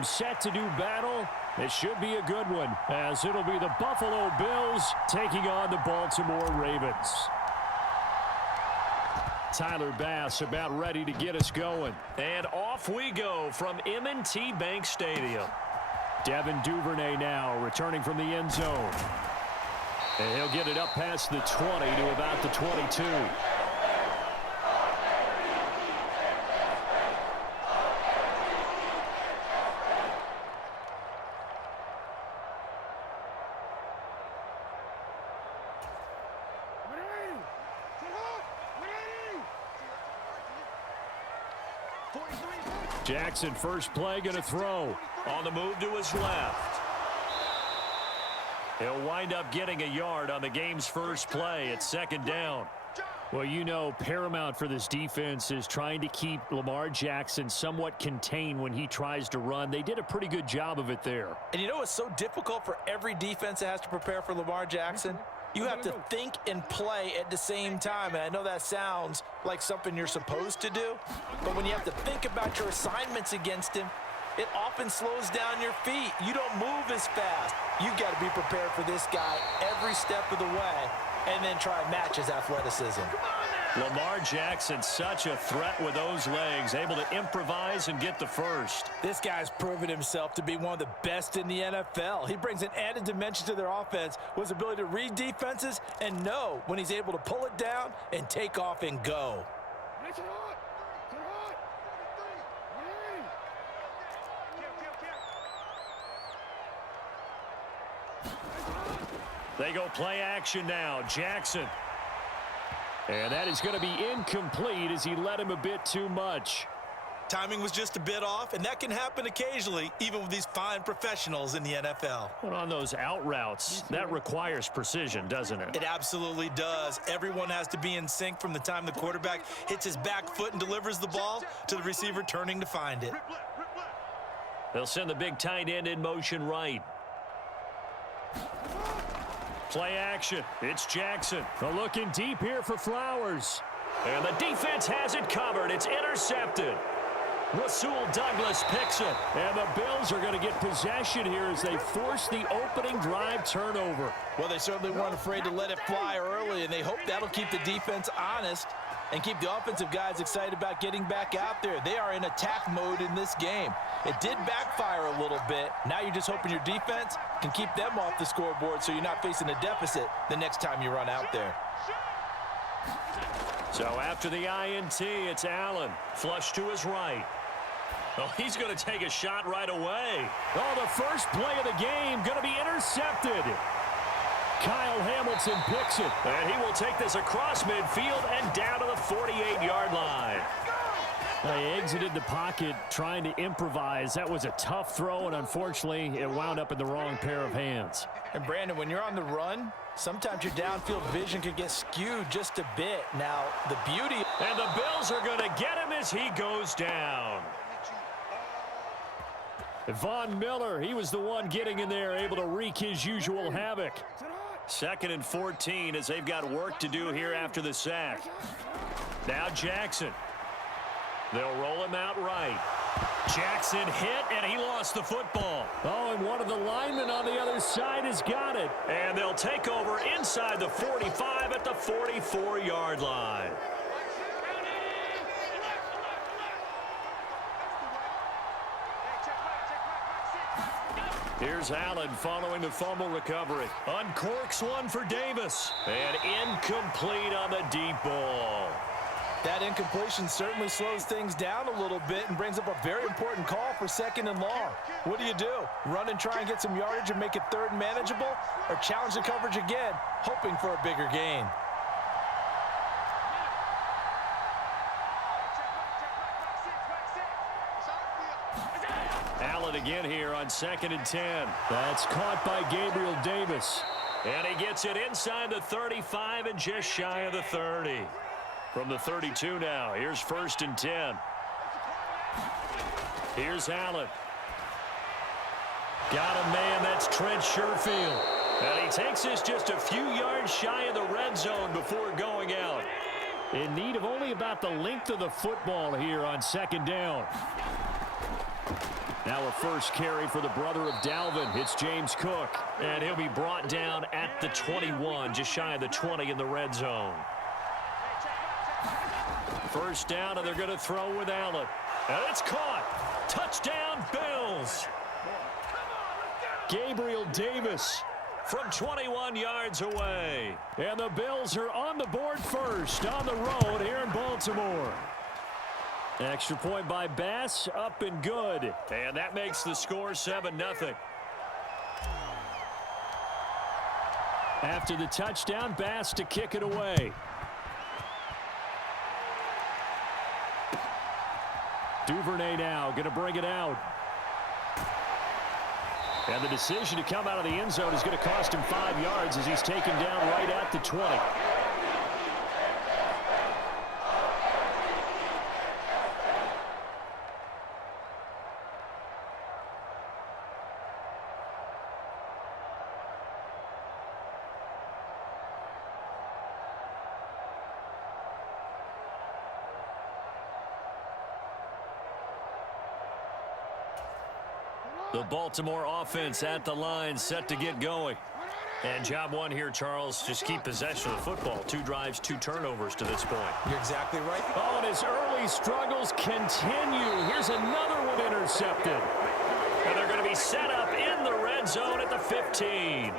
game set to do battle. It should be a good one, as it'll be the Buffalo Bills taking on the Baltimore Ravens. Tyler Bass about ready to get us going. And off we go from M&T Bank Stadium. Devin Duvernay now returning from the end zone. And he'll get it up past the 20 to about the 22. Jackson, first play, going to throw. On the move to his left. He'll wind up getting a yard on the game's first play. It's second down. Well, you know, paramount for this defense is trying to keep Lamar Jackson somewhat contained when he tries to run. They did a pretty good job of it there. And you know what's so difficult for every defense that has to prepare for Lamar Jackson? You have to think and play at the same time. And I know that sounds like something you're supposed to do, but when you have to think about your assignments against him, it often slows down your feet. You don't move as fast. You've got to be prepared for this guy every step of the way and then try and match his athleticism. Lamar Jackson, such a threat with those legs, able to improvise and get the first. This guy's proven himself to be one of the best in the NFL. He brings an added dimension to their offense with his ability to read defenses and know when he's able to pull it down and take off and go. They go play action now. Jackson. And that is going to be incomplete as he led him a bit too much. Timing was just a bit off, and that can happen occasionally, even with these fine professionals in the NFL. But on those out routes, that requires precision, doesn't it? It absolutely does. Everyone has to be in sync from the time the quarterback hits his back foot and delivers the ball to the receiver turning to find it. They'll send the big tight end in motion right. Play action. It's Jackson. Looking deep here for Flowers. And the defense has it covered. It's intercepted. Rasul Douglas picks it. And the Bills are going to get possession here as they force the opening drive turnover. Well, they certainly weren't afraid to let it fly early, and they hope that'll keep the defense honest and keep the offensive guys excited about getting back out there. They are in attack mode in this game. It did backfire a little bit. Now you're just hoping your defense can keep them off the scoreboard so you're not facing a deficit the next time you run out there. So after the INT, it's Allen. Flush to his right. Oh, he's going to take a shot right away. Oh, the first play of the game going to be intercepted. Kyle Hamilton picks it. And he will take this across midfield and down to the 48-yard line. They exited the pocket trying to improvise. That was a tough throw, and unfortunately, it wound up in the wrong pair of hands. And, Brandon, when you're on the run, sometimes your downfield vision can get skewed just a bit. Now, the beauty... And the Bills are going to get him as he goes down. Von Miller, he was the one getting in there, able to wreak his usual havoc. 2nd and 14 as they've got work to do here after the sack. Now Jackson. They'll roll him out right. Jackson hit, and he lost the football. Oh, and one of the linemen on the other side has got it. And they'll take over inside the 45 at the 44-yard line. Here's Allen following the fumble recovery. Uncorks one for Davis. And incomplete on the deep ball. That incompletion certainly slows things down a little bit and brings up a very important call for 2nd and long. What do? Run and try and get some yardage and make it 3rd and manageable? Or challenge the coverage again, hoping for a bigger gain? Allen again here on 2nd and 10. That's caught by Gabriel Davis. And he gets it inside the 35 and just shy of the 30. From the 32 now, here's 1st and 10. Here's Allen. Got a man, that's Trent Sherfield. And he takes this just a few yards shy of the red zone before going out. In need of only about the length of the football here on 2nd down. Now a first carry for the brother of Dalvin. It's James Cook. And he'll be brought down at the 21, just shy of the 20 in the red zone. First down, and they're going to throw with Allen. And it's caught. Touchdown, Bills. Gabriel Davis from 21 yards away. And the Bills are on the board first on the road here in Baltimore. Extra point by Bass, up and good. And that makes the score 7-0. After the touchdown, Bass to kick it away. Duvernay now going to bring it out. And the decision to come out of the end zone is going to cost him 5 yards as he's taken down right at the 20. The Baltimore offense at the line, set to get going. And job one here, Charles, just keep possession of the football. 2 drives, 2 turnovers to this point. You're exactly right. Oh, and his early struggles continue. Here's another one intercepted. And they're going to be set up in the red zone at the 15.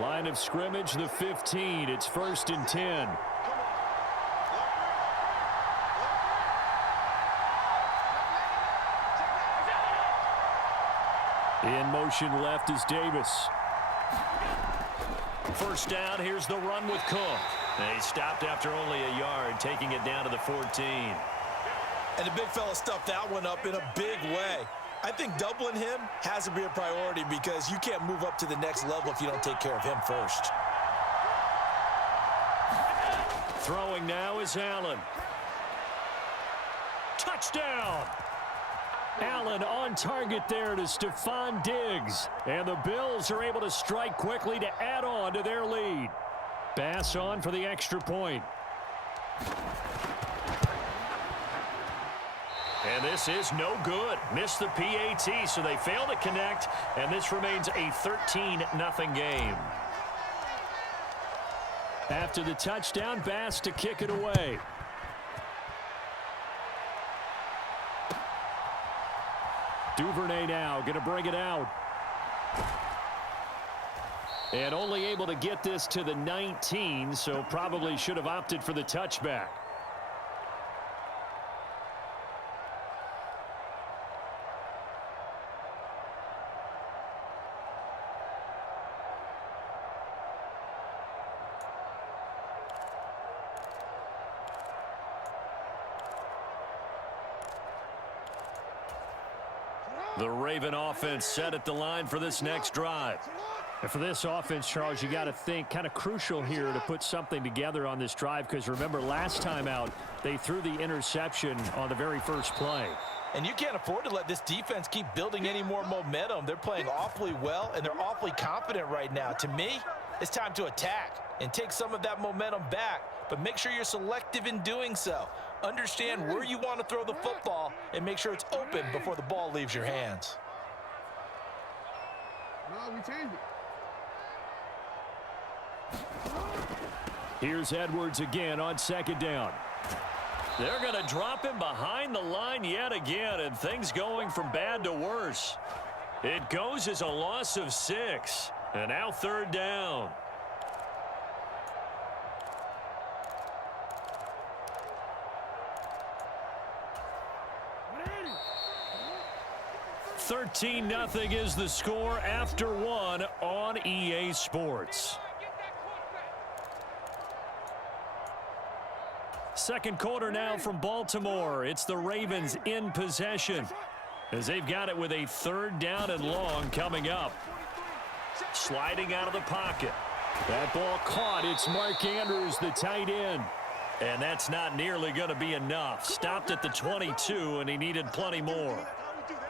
Line of scrimmage, the 15. It's 1st and 10. In motion left is Davis. First down, here's the run with Cook. And he stopped after only a yard, taking it down to the 14. And the big fella stuffed that one up in a big way. I think doubling him has to be a priority because you can't move up to the next level if you don't take care of him first. Throwing now is Allen. Touchdown! Allen on target there to Stephon Diggs. And the Bills are able to strike quickly to add on to their lead. Bass on for the extra point. And this is no good. Missed the PAT, so they fail to connect. And this remains a 13-0 game. After the touchdown, Bass to kick it away. Duvernay now going to bring it out. And only able to get this to the 19, so probably should have opted for the touchback. The Raven offense set at the line for this next drive. And for this offense, Charles, you got to think kind of crucial here to put something together on this drive because remember last time out they threw the interception on the very first play. And you can't afford to let this defense keep building any more momentum. They're playing awfully well and they're awfully confident right now. To me, it's time to attack and take some of that momentum back, but make sure you're selective in doing so. Understand where you want to throw the football and make sure it's open before the ball leaves your hands. No, we changed it. Here's Edwards again on 2nd down. They're going to drop him behind the line yet again, and things going from bad to worse. It goes as a loss of 6, and now 3rd down. $13-0 is the score after 1 on EA Sports. Second quarter now from Baltimore. It's the Ravens in possession as they've got it with a 3rd down and long coming up. Sliding out of the pocket. That ball caught. It's Mark Andrews, the tight end. And that's not nearly going to be enough. Stopped at the 22, and he needed plenty more.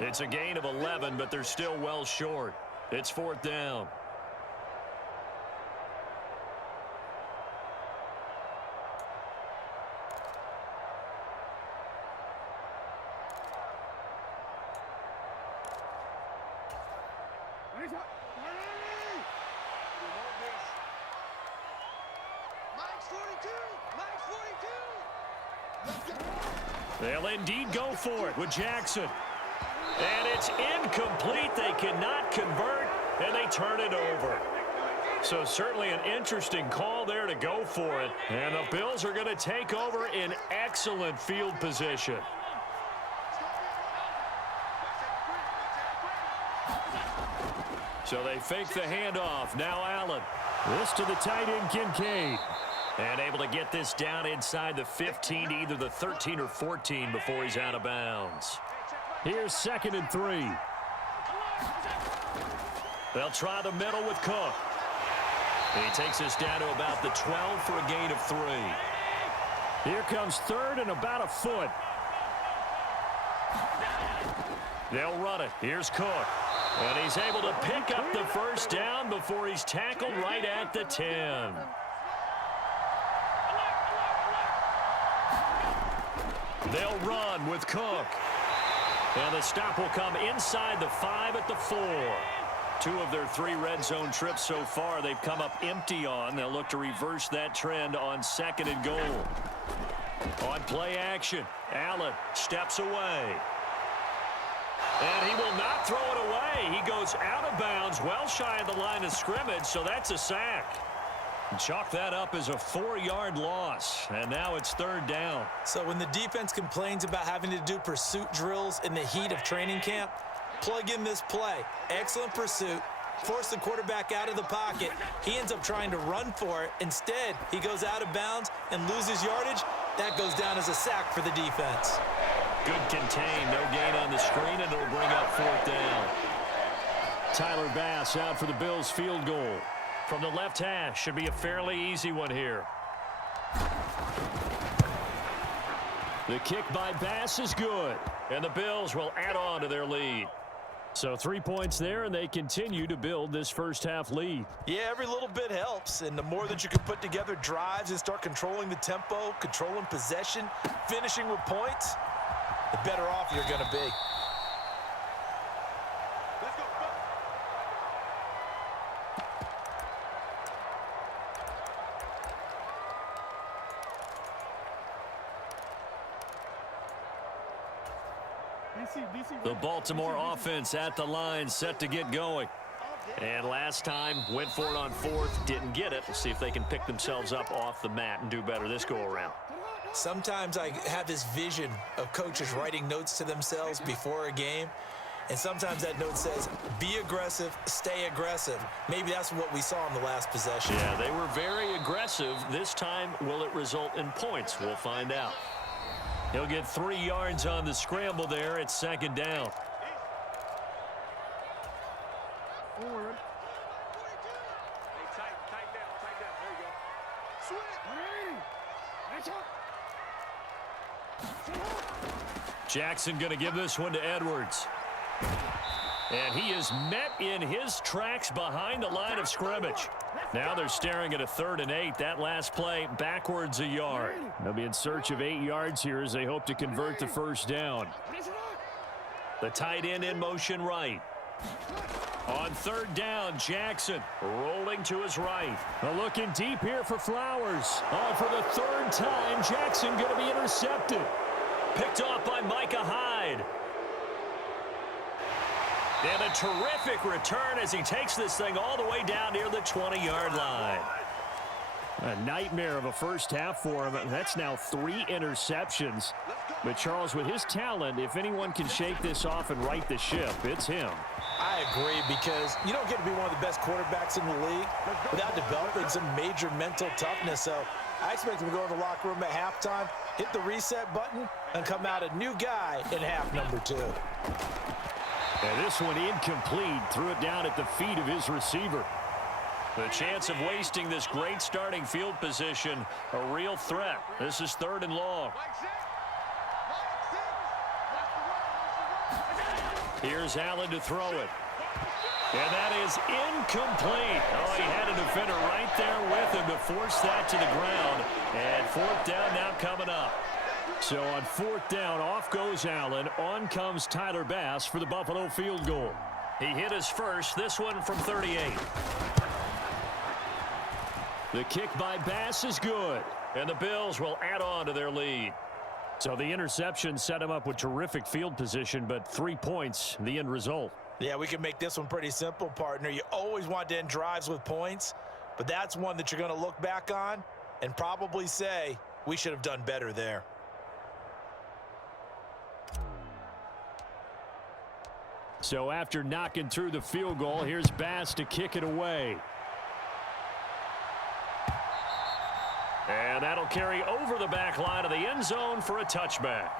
It's a gain of 11, but they're still well short. It's 4th down. They'll indeed go for it with Jackson. And it's incomplete. They cannot convert, and they turn it over. So certainly an interesting call there to go for it. And the Bills are going to take over in excellent field position. So they fake the handoff. Now Allen. This to the tight end, Kincaid. And able to get this down inside the 15 to either the 13 or 14 before he's out of bounds. Here's 2nd and 3. They'll try the middle with Cook. And he takes us down to about the 12 for a gain of 3. Here comes 3rd and about a foot. They'll run it. Here's Cook. And he's able to pick up the first down before he's tackled right at the 10. They'll run with Cook. And the stop will come inside the 5 at the 4. 2 of their 3 red zone trips so far they've come up empty on. They'll look to reverse that trend on 2nd and goal. On play action, Allen steps away. And he will not throw it away. He goes out of bounds, well shy of the line of scrimmage, so that's a sack. Chalk that up as a 4-yard loss, and now it's 3rd down. So when the defense complains about having to do pursuit drills in the heat of training camp, plug in this play. Excellent pursuit. Force the quarterback out of the pocket. He ends up trying to run for it. Instead, he goes out of bounds and loses yardage. That goes down as a sack for the defense. Good contain. No gain on the screen, and it'll bring up 4th down. Tyler Bass out for the Bills field goal. From the left hash, should be a fairly easy one here. The kick by Bass is good, and the Bills will add on to their lead. So 3 points there, and they continue to build this first half lead. Yeah, every little bit helps, and the more that you can put together drives and start controlling the tempo, controlling possession, finishing with points, the better off you're going to be. The Baltimore offense at the line, set to get going. And last time, went for it on 4th, didn't get it. We'll see if they can pick themselves up off the mat and do better this go-around. Sometimes I have this vision of coaches writing notes to themselves before a game. And sometimes that note says, be aggressive, stay aggressive. Maybe that's what we saw in the last possession. Yeah, they were very aggressive. This time, will it result in points? We'll find out. He'll get 3 yards on the scramble there. It's 2nd down. Forward. Jackson going to give this one to Edwards. And he is met in his tracks behind the line of scrimmage. Now they're staring at a 3rd and 8. That last play backwards a yard. They'll be in search of 8 yards here as they hope to convert the first down. The tight end in motion right. On 3rd down, Jackson rolling to his right. Looking deep here for Flowers. For the 3rd time, Jackson going to be intercepted. Picked off by Micah Hyde. And a terrific return as he takes this thing all the way down near the 20-yard line. A nightmare of a first half for him. That's now 3 interceptions. But Charles, with his talent, if anyone can shake this off and right the ship, it's him. I agree, because you don't get to be one of the best quarterbacks in the league without developing some major mental toughness. So I expect him to go in the locker room at halftime, hit the reset button, and come out a new guy in half number 2. And this one incomplete. Threw it down at the feet of his receiver. The chance of wasting this great starting field position, a real threat. This is 3rd and long. Here's Allen to throw it. And that is incomplete. Oh, he had a defender right there with him to force that to the ground. And 4th down now coming up. So on 4th down, off goes Allen. On comes Tyler Bass for the Buffalo field goal. He hit his first, this one from 38. The kick by Bass is good, and the Bills will add on to their lead. So the interception set him up with terrific field position, but 3 points, the end result. Yeah, we can make this one pretty simple, partner. You always want to end drives with points, but that's one that you're going to look back on and probably say, we should have done better there. So after knocking through the field goal, here's Bass to kick it away. And that'll carry over the back line of the end zone for a touchback.